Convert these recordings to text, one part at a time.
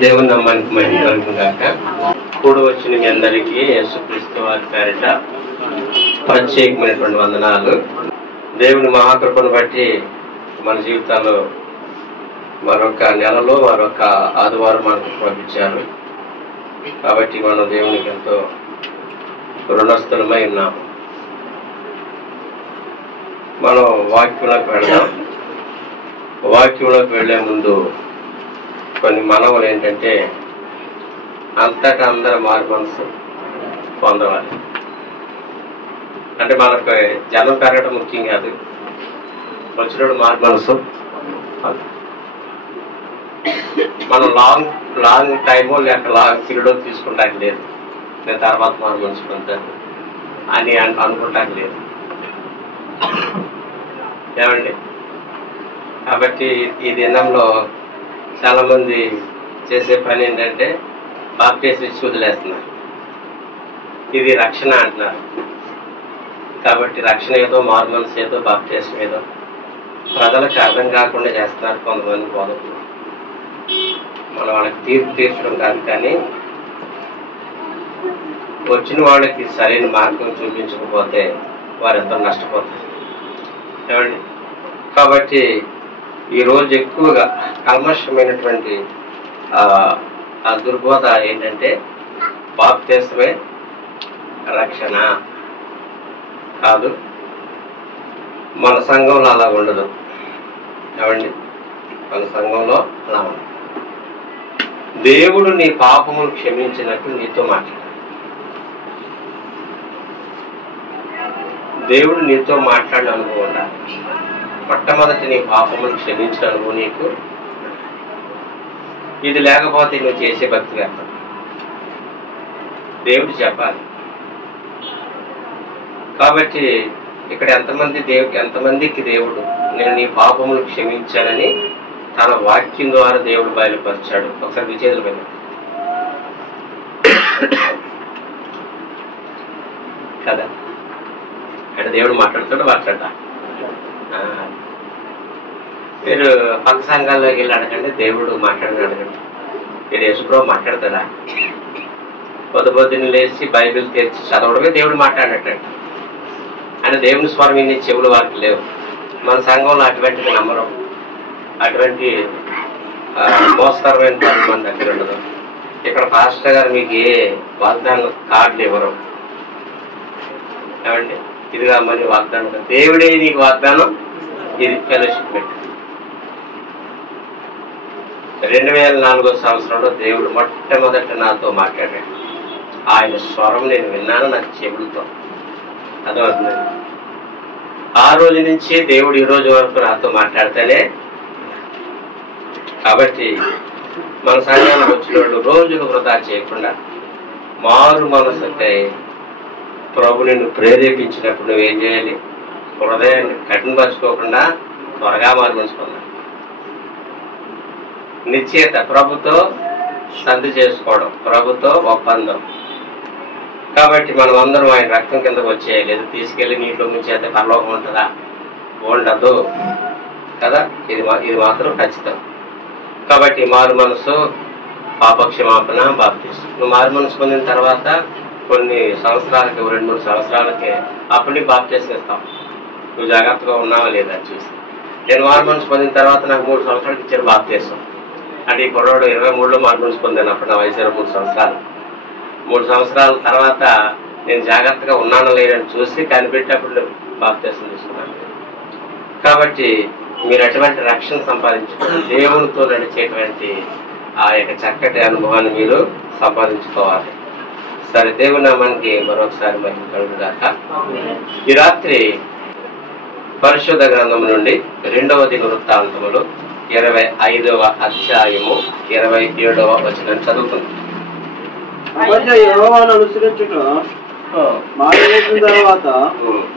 దేవుని నమ్మానికి మహిమ కలుగును గాక. కూడి వచ్చిన మీ అందరికీ యేసుక్రీస్తు వారి పేరిట ప్రత్యేకమైనటువంటి వందనాలు. దేవుని మహాకృపను బట్టి మన జీవితాల్లో మరొక నెలలో మరొక ఆదివారం మనకు పంపించారు. కాబట్టి మనం దేవునికి ఎంతో రుణస్థులమై ఉన్నాము. మనం వాక్యంలోకి వెళ్దాం. వాక్యంలోకి వెళ్లే ముందు కొన్ని మనవులు ఏంటంటే, అంతటా అందరూ మారు మనసు పొందవాలి. అంటే మనకు జనం పెరగడం ముఖ్యం కాదు, వచ్చినప్పుడు మారు మనసు. మనం లాంగ్ టైమో లేక లాంగ్ పీరియడో తీసుకుంటానికి లేదు. నేను తర్వాత మారు మనసు పొందుతాను అని అనుకుంటానికి లేదు ఏమండి. కాబట్టి ఈ దినంలో చాలా మంది చేసే పని ఏంటంటే బాప్టిజం ఇచ్చి వదిలేస్తున్నారు. ఇది రక్షణ అంటున్నారు. కాబట్టి రక్షణ ఏదో, మారు మనసు ఏదో, బాప్టిజం ఏదో ప్రజలకు అర్థం కాకుండా చేస్తున్నారు కొంతమంది బోధకులు. మనం వాళ్ళకి తీర్పు తీర్చడం కాదు, కానీ వచ్చిన వాళ్ళకి సరైన మార్గం చూపించకపోతే వారు ఎంతో నష్టపోతారు ఏమండి. కాబట్టి ఈరోజు ఎక్కువగా కల్మషమైనటువంటి ఆ దుర్బోధ ఏంటంటే బాప్తిస్మమే రక్షణ కాదు. మన సంఘంలో అలా ఉండదు ఏమండి. మన సంఘంలో అలా ఉండదు. దేవుడు నీ పాపమును క్షమించినట్టు నీతో మాట్లాడాడు. దేవుడు నీతో మాట్లాడిన అనుభవం ఉండాలి. మొట్టమొదటి నీ పాపమును క్షమించిన అనుభవం నీకు. ఇది లేకపోతే నువ్వు చేసే భక్తి వ్యర్థం. దేవుడు చెప్పాలి. కాబట్టి ఇక్కడ ఎంతమందికి దేవుడు నేను నీ పాపమును క్షమించానని తన వాక్యం ద్వారా దేవుడు బయలుపరిచాడు. ఒకసారి విచేతులు పైన కదా, అంటే దేవుడు మాట్లాడతా. మీరు పక్క సంఘాల్లోకి వెళ్ళి అడగండి, దేవుడు మాట్లాడని అడగండి. మీరు యేసుప్రభు మాట్లాడతాడా? పొద్దున్న లేచి బైబిల్ తెరిచి చదవడమే దేవుడు మాట్లాడినట్టు. ఆయన దేవుని స్వరం ఇన్ని చెవులు వారికి లేవు. మన సంఘంలో అటువంటిది నమ్మరం, అటువంటి మోసకరమైన పనులు మన దగ్గర ఉండదు. ఇక్కడ పాస్టర్ గారు మీకు ఏ వాగ్దానం కార్డులు ఇవ్వరు ఏమండి. ఇదిగా మరి వాగ్దానం, దేవుడే నీకు వాగ్దానం. ఇది ఫెలోషిప్ పెట్టు. 2004 సంవత్సరంలో దేవుడు మొట్టమొదట నాతో మాట్లాడాడు. ఆయన స్వరం నేను విన్నాను నాకు చెవులతో. అర్థమవుతుంది. ఆ రోజు నుంచి దేవుడు ఈ రోజు వరకు నాతో మాట్లాడితేనే. కాబట్టి మన సంఘానికి వచ్చిన వాళ్ళు రోజులు వృధా చేయకుండా మారు మనసుకై ప్రభు నిన్ను ప్రేరేపించినప్పుడు నువ్వేం చేయాలి? హృదయాన్ని కఠినపరచుకోకుండా త్వరగా మారు మనసు పొందాలి. నిశ్చయత, ప్రభుతో సంధి చేసుకోవడం, ప్రభుతో ఒప్పందం. కాబట్టి మనం అందరం ఆయన రక్తం కిందకు వచ్చేయాలి. లేదు తీసుకెళ్లి నీటిలో ముంచేస్తే పరలోకం ఉంటుందా? ఉండదు కదా. ఇది మాత్రం ఖచ్చితం. కాబట్టి మారు మనసు, పాపక్షమాపణ, బాప్తిసం. నువ్వు మారు మనసు పొందిన తర్వాత కొన్ని సంవత్సరాలకి, 2-3 సంవత్సరాలకి అప్పటి బాప్తిసం ఇస్తాం. నువ్వు జాగ్రత్తగా ఉన్నావా లేదా చూసి. నేను మారు మనసు పొందిన తర్వాత నాకు 3 సంవత్సరాలకి ఇచ్చారు బాప్తిసం. అంటే ఈ కుర్రాడు 23లో మారు మనసు పొందాను. అప్పుడు నా వయసు 3 సంవత్సరాలు. 3 సంవత్సరాల తర్వాత నేను జాగ్రత్తగా ఉన్నాను లేదని చూసి కనిపెట్టేటప్పుడు బాప్తిసం తీసుకున్నాను. కాబట్టి మీరు అటువంటి రక్షణ సంపాదించుకోవాలి. దేవునితో నడిచేటువంటి ఆ యొక్క చక్కటి అనుభవాన్ని మీరు సంపాదించుకోవాలి. సరే, దేవుని నామానికి మరొకసారి మహిమ కలుగుగాక. ఈ రాత్రి పరిశుద్ధ గ్రంథం నుండి 2వ దినవృత్తాంతములు 25వ అధ్యాయము 27వ వచనం చదువుకుందాం. యెహోవాను అనుసరించుట మానేసిన తర్వాత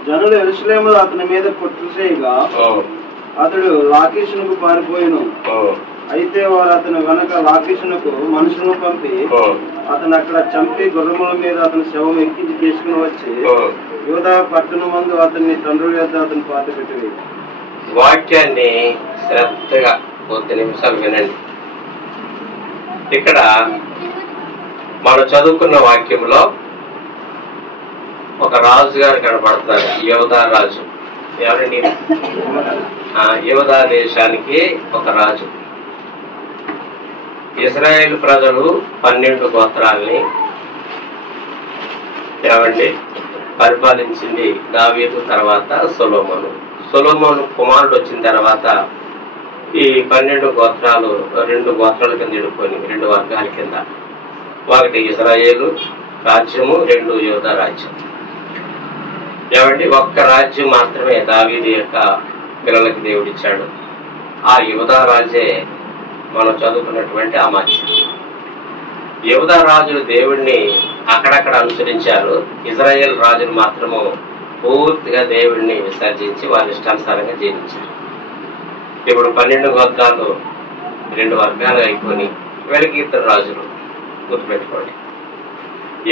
జనులు యెరూషలేములో అతని మీద కుట్ర చేయగా అతడు లాకీషునకు పారిపోయిను. అయితే వారు అతను వెనక లాకీషునకు మనుషులను పంపి అతను అక్కడ చంపి గుర్రముల మీద అతని శవం ఎక్కించి తీసుకుని వచ్చి యూదా పట్టణం మందు అతన్ని తండ్రుల యొద్ద అతను పాతిపెట్టి. వాక్యాన్ని శ్రద్ధగా 1 నిమిషాలు వినండి. ఇక్కడ మనం చదువుకున్న వాక్యంలో ఒక రాజు గారు కనపడుతున్నారు, యోధా రాజు. ఎవరండి? యోధా దేశానికి ఒక రాజు. ఇశ్రాయేలు ప్రజలు 12 గోత్రాలని ఏమండి పరిపాలించింది దావీదు తర్వాత సొలొమోను. సొలొమోను కుమారుడు వచ్చిన తర్వాత ఈ 12 గోత్రాలు 2 గోత్రాల కింద విడిపోయి 2 వర్గాల కింద. ఒకటి ఇశ్రాయేలు రాజ్యము, 2 యోధా రాజ్యం. ఏమండి ఒక్క రాజ్యం మాత్రమే దావీదు యొక్క పిల్లలకి దేవుడిచ్చాడు. ఆ యోధా రాజే మనం చదువుకున్నటువంటి అమాత్యం. యోధా రాజులు దేవుడిని అక్కడక్కడ అనుసరించారు. ఇజ్రాయేల్ రాజులు మాత్రము పూర్తిగా దేవుడిని విసర్జించి వారి ఇష్టానుసారంగా జీవించారు. ఇప్పుడు 12 గోత్రాలు 2 వర్గాలు అయిపోయి వీళ్ళకి 2 రాజులు. గుర్తుపెట్టుకోండి,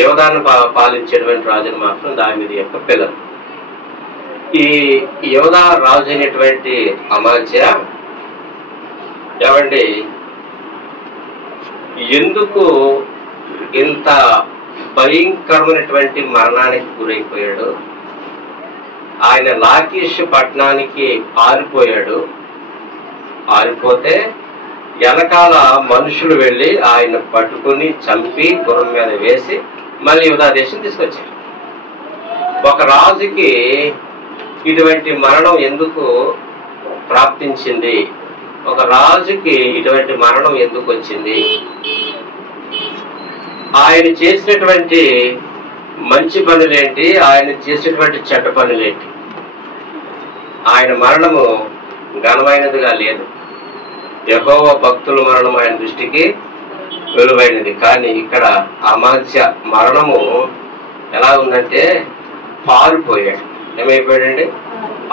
యోధాను పాలించేటువంటి రాజులు మాత్రం దావీదు యొక్క పిల్లలు. ఈ యోధా రాజు అయినటువంటి అమాత్య ఏమండి ఎందుకు ఇంత భయంకరమైనటువంటి మరణానికి గురైపోయాడు? ఆయన లాకీష్ పట్టణానికి పారిపోయాడు. పారిపోతే వెనకాల మనుషులు వెళ్ళి ఆయన పట్టుకుని చంపి గుర్రం మీద వేసి మళ్ళీ యూదా దేశం తీసుకొచ్చారు. ఒక రాజుకి ఇటువంటి మరణం ఎందుకు ప్రాప్తించింది? ఒక రాజుకి ఇటువంటి మరణం ఎందుకు వచ్చింది? ఆయన చేసినటువంటి మంచి పనులేంటి? ఆయన చేసినటువంటి చెడ్డ పనులేంటి? ఆయన మరణము ఘనమైనదిగా లేదు. యెహోవా భక్తుల మరణం ఆయన దృష్టికి విలువైనది. కానీ ఇక్కడ అమాత్య మరణము ఎలా ఉందంటే పారిపోయాడు. ఏమైపోయాడండి?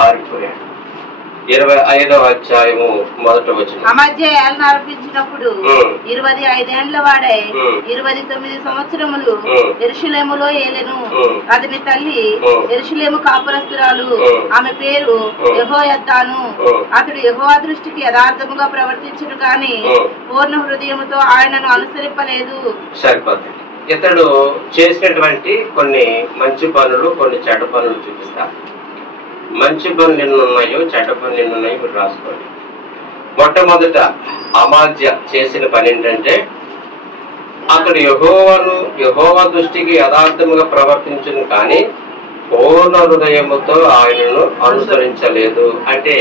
పారిపోయాడు. 25వ అధ్యాయము 1వ వచనం. అమాత్య ఏలన ఆరంభించినప్పుడు 25 ఏండ్ల వాడై 29 సంవత్సరములు యెరూషలేములో ఏలెను. అతని తల్లి యెరూషలేము కాపురస్తురాలు, ఆమె పేరు యెహోయద్దాను. అతడు యెహోవా దృష్టికి యథార్థముగా ప్రవర్తించును గాని పూర్ణ హృదయముతో ఆయనను అనుసరింపలేదు. సరిపోతుంది. ఇతడు చేసినటువంటి కొన్ని మంచి పనులు, కొన్ని చెడ్డ పనులు చూపిస్తారు. మంచి పనులు ఎన్ని ఉన్నాయో, చెడ్డ పనులు ఎన్ని ఉన్నాయో మీరు రాసుకోండి. మొట్టమొదట అమాత్య చేసిన పని ఏంటంటే అతడు యెహోవా దృష్టికి యథార్థముగా ప్రవర్తించును కానీ పూర్ణ హృదయముతో ఆయనను అనుసరించలేదు. అంటే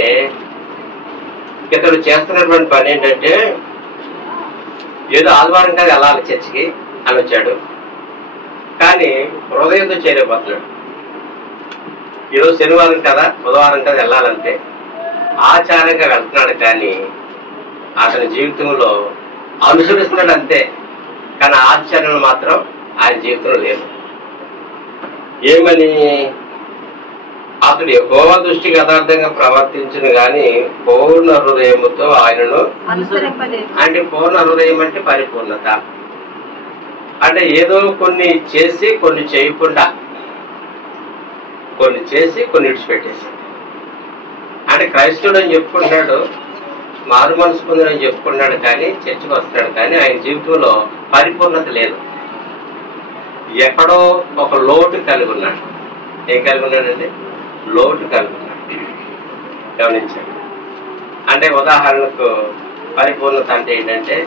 ఇతడు చేస్తున్నటువంటి పని ఏంటంటే ఏదో ఆదివారం కాదు వెళ్ళాలి చర్చికి అని వచ్చాడు, కానీ హృదయంతో చేరిపోతున్నాడు. ఈరోజు శనివారం కదా, బుధవారం కదా వెళ్ళాలంటే ఆచారంగా వెళ్తున్నాడు, కానీ అతని జీవితంలో అనుసరిస్తున్నాడు అంతే. కానీ ఆచరణలు మాత్రం ఆయన జీవితంలో లేదు. ఏమని? అతడు యెహోవా దృష్టికి యథార్థంగా ప్రవర్తించును గాని పూర్ణ హృదయముతో ఆయనను అనుసరింపలేదు. అంటే పూర్ణ హృదయం అంటే పరిపూర్ణత. అంటే ఏదో కొన్ని చేసి కొన్ని చేయకుండా, కొన్ని చేసి కొన్ని విడిచిపెట్టేసి. అంటే క్రైస్తవుడు అని చెప్పుకుంటున్నాడు, మారు మనసు పొందని చెప్పుకున్నాడు, కానీ చర్చకు వస్తున్నాడు, కానీ ఆయన జీవితంలో పరిపూర్ణత లేదు. ఎక్కడో ఒక లోటు కలిగి ఉన్నాడు. ఏం కలిగి ఉన్నాడండి? లోటు కలిగి ఉన్నాడు. గమనించండి. అంటే ఉదాహరణకు పరిపూర్ణత అంటే ఏంటంటే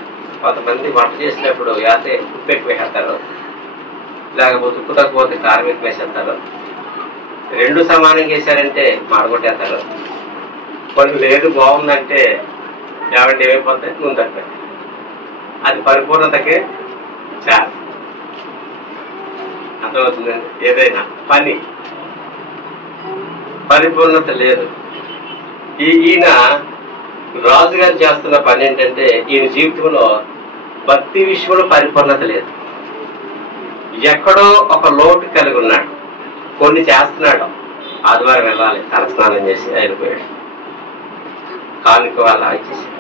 కొంతమంది వంట చేసినప్పుడు యాతే ఉప్పు ఎక్కువ వేసేస్తారు, లేకపోతే ఉప్పు తక్కువతే కారం ఎక్కువ వేసేస్తారు. 2 సమానంగా వేసారంటే మాడగొట్టేస్తారు. కొన్ని లేదు బాగుందంటే ఏమంటే ఏమైపోతాయి? నూనె తక్కువ. అది పరిపూర్ణతకే చాలా అర్థమవుతుందండి. ఏదైనా పని పరిపూర్ణత లేదు. ఈయన రాజుగారు చేస్తున్న పని ఏంటంటే ఈయన జీవితంలో భక్తి విషయంలో పరిపూర్ణత లేదు. ఎక్కడో ఒక లోటు కలిగి ఉన్నాడు. కొన్ని చేస్తున్నాడు, ఆదివారం వెళ్ళాలి, తలస్నానం చేసి వెళ్ళిపోయాడు, కానుక వాళ్ళ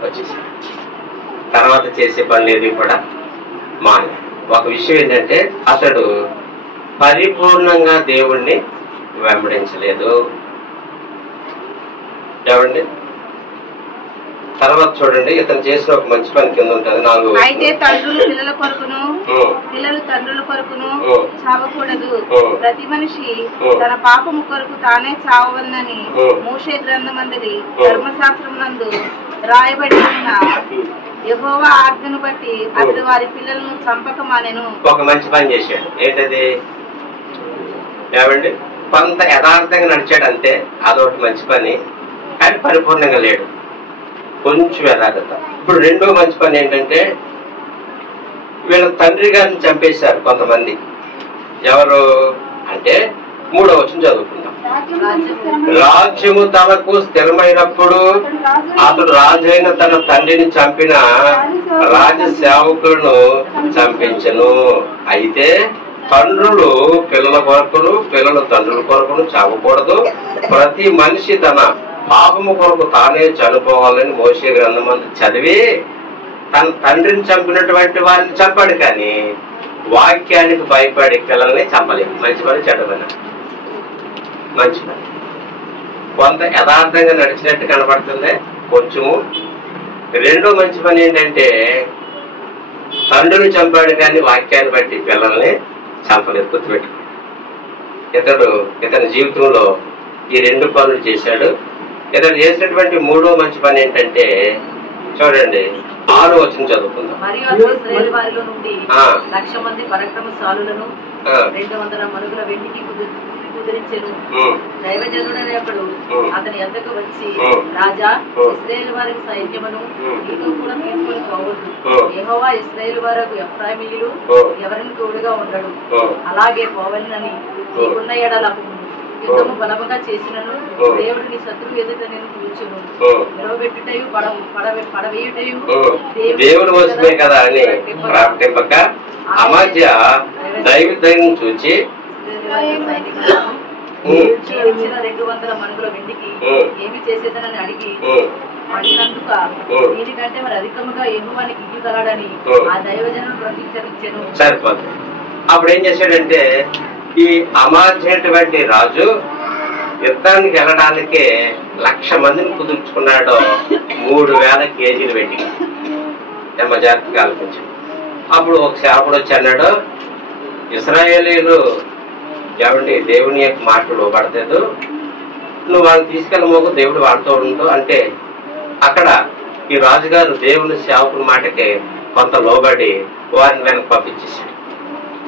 వచ్చేసాడు. తర్వాత చేసే పనులు ఏది కూడా మానే. ఒక విషయం ఏంటంటే అతడు పరిపూర్ణంగా దేవుణ్ణి వెంబడించలేదు. ఏమండి? తర్వాత చూడండి, ఇతను చేసిన ఒక మంచి పని కింద ఉంటుంది 4. అయితే తండ్రులు పిల్లల కొరకును పిల్లలు తండ్రుల కొరకును చావకూడదు. ప్రతి మనిషి తన పాపము కొరకు తానే చావవలనని మోషే గ్రంథమందరి ధర్మశాస్త్రం నందు రాయబడి ఉన్న యెహోవా ఆజ్ఞను బట్టి అతడు వారి పిల్లలను చంపక మానెను. ఒక మంచి పని చేశాడు. ఏంటది? ఏమండి, కొంత యథార్థంగా నడిచాడు అంతే, అదొకటి మంచి పని. కానీ పరిపూర్ణంగా లేడు, కొంచెం యథార్థత. ఇప్పుడు రెండో మంచి పని ఏంటంటే, వీళ్ళ తండ్రి గారిని చంపేశారు కొంతమంది. ఎవరు అంటే 3వ వచనం చదువుకుందాం. రాజ్యము తనకు స్థిరమైనప్పుడు అతడు రాజైన తన తండ్రిని చంపిన రాజ సేవకులను చంపించను. అయితే తండ్రులు పిల్లల కొరకును పిల్లల తండ్రుల కొరకును చావకూడదు. ప్రతి మనిషి తన పాపము కొరకు తానే చనిపోవాలని మోషే గ్రంథమందు చదివి తన తండ్రిని చంపినటువంటి వారిని చంపాడు, కానీ వాక్యానికి భయపడి పిల్లల్ని చంపలేదు. మంచి పని, చెడ్డ పని? మంచి పని. కొంత యథార్థంగా నడిచినట్టు కనబడుతుంది కొంచెము. రెండో మంచి పని ఏంటంటే, తండ్రిని చంపాడు కానీ వాక్యాన్ని బట్టి పిల్లల్ని చంపలేదు. గుర్తుపెట్టుకో, ఇతని జీవితంలో ఈ 2 పనులు చేశాడు. ఇతను చేసినటువంటి 3వ మంచి పని ఏంటంటే, చూడండి 6వ వచనం చదువుకుందాం. మరియు అతడు ఇశ్రాయేలు వారిలో నుండి 1,00,000 మంది పరాక్రమశాలులను 200 మనుగుల వెండికి కుదిరించెను. దైవజనుడైన ఒకడు అతని యొద్దకు వచ్చి, రాజా, ఇశ్రాయేలు వారి సైన్యమును నీతో కూడా తీసుకొని పోవద్దు. యెహోవా ఇశ్రాయేలు వారికి ఎఫ్రాయిమీయులు ఎవరిని తోడుగా ఉండడు. అలాగే పోవలనని నీకున్న ఎడల యుద్ధము బలముగా చేసినను దేవుడు నీ శత్రువు ఎదుట నేను కూర్చును. నిలవబెట్టుటయు పడవేయుటయు దేవుని వశమే కదా అని ప్రకటింపక అమధ్య దైవం చూచి ఇచ్చిన 200 మనుగుల వెండికి ఏమి చేసేదనని అడిగి అడిగినందుక దీనికంటే మరి అధికముగా యెహోవానికి ఇయ్యగలడని ఆ దైవజనుడు ప్రతించను. సరిపోతుంది. అప్పుడు ఏం చేశాడంటే, ఈ అమాధ్యటువంటి రాజు యుద్ధానికి వెళ్ళడానికే 1,00,000 మందిని కుదుర్చుకున్నాడు. 3,000 కేజీలు వెండి. ఏమో జాగ్రత్తగా ఆలోచించాడు. అప్పుడు ఒక సేవకుడు వచ్చి అన్నాడు, ఇశ్రాయేలీలు ఏమండి దేవుని యొక్క మాటలు లోపడలేదు, నువ్వు వాళ్ళని తీసుకెళ్ళమోకు, దేవుడు వాళ్ళతో ఉంటూ అంటే అక్కడ ఈ రాజుగారు దేవుని సేవకుని మాటకి కొంత లోబడి వారిని వెనక్కి పంపించేశాడు.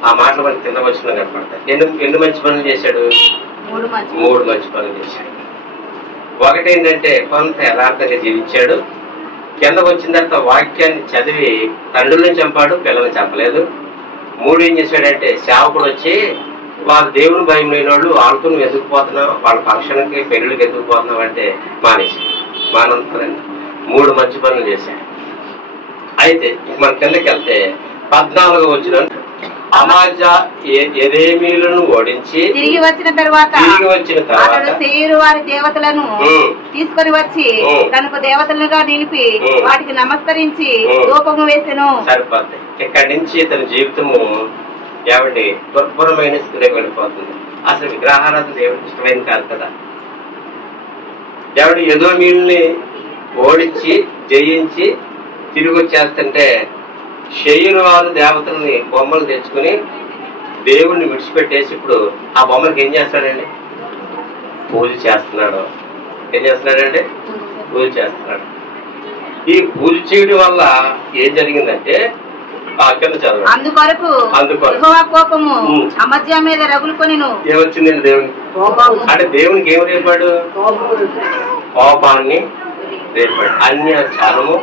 ఆ మాటలు మనకి కింద వచ్చిన కనపడతాయి. ఎన్ని మంచి పనులు చేశాడు? 3 మంచి పనులు చేశాడు. ఒకటి ఏంటంటే, కొంత యథార్థంగా జీవించాడు. కిందకు వచ్చిన తర్వాత వాక్యాన్ని చదివి తండ్రులను చంపాడు, పిల్లల్ని చంపలేదు. 3 ఏం చేశాడంటే, సేవకుడు వచ్చి వాళ్ళు దేవుని భయం లేని వాళ్ళు వాళ్ళతో నువ్వు ఎదుగుపోతున్నావు, వాళ్ళ ఫంక్షన్కి పెళ్ళిళ్ళకి ఎదుగుపోతున్నావు అంటే మానంతరండి. 3 మంచి పనులు చేశాడు. అయితే మన కిందకి వెళ్తే 14వ వచనం, అమాజా ఎరేమీయులను ఓడించి తిరిగి వచ్చిన తర్వాత అతడు సేయరు వారి దేవతలను తీసుకొని వచ్చి తనకు దేవతలుగా నిలిపి వాటికి నమస్కరించి ధూపము వేసెను. సరిపోతుంది. ఇక్కడి నుంచి తన జీవితము ఏమండి దుర్భరమైన స్థితిలో వెళ్ళిపోతుంది. అసలు విగ్రహారాధన దేవుడికి ఇష్టమైంది కాదు కదా. ఏమండి ఎదోమీయుల్ని ఓడించి జయించి తిరిగి వచ్చేస్తుంటే షెయిరు వారు దేవతల్ని బొమ్మలు తెచ్చుకుని దేవుణ్ణి విడిచిపెట్టేసి ఇప్పుడు ఆ బొమ్మలకి ఏం చేస్తాడండి? పూజ చేస్తున్నాడు. ఏం చేస్తున్నాడండి? పూజ చేస్తున్నాడు. ఈ పూజ చేయడం వల్ల ఏం జరిగిందంటే, అందుకొరకు యెహోవా కోపము అమధ్య మీద రగులుకొనెను. ఏమొచ్చిందండి దేవునికి? అంటే దేవునికి ఏమి రేపాడు? కోపాన్ని రేపాడు. అన్య చాలము,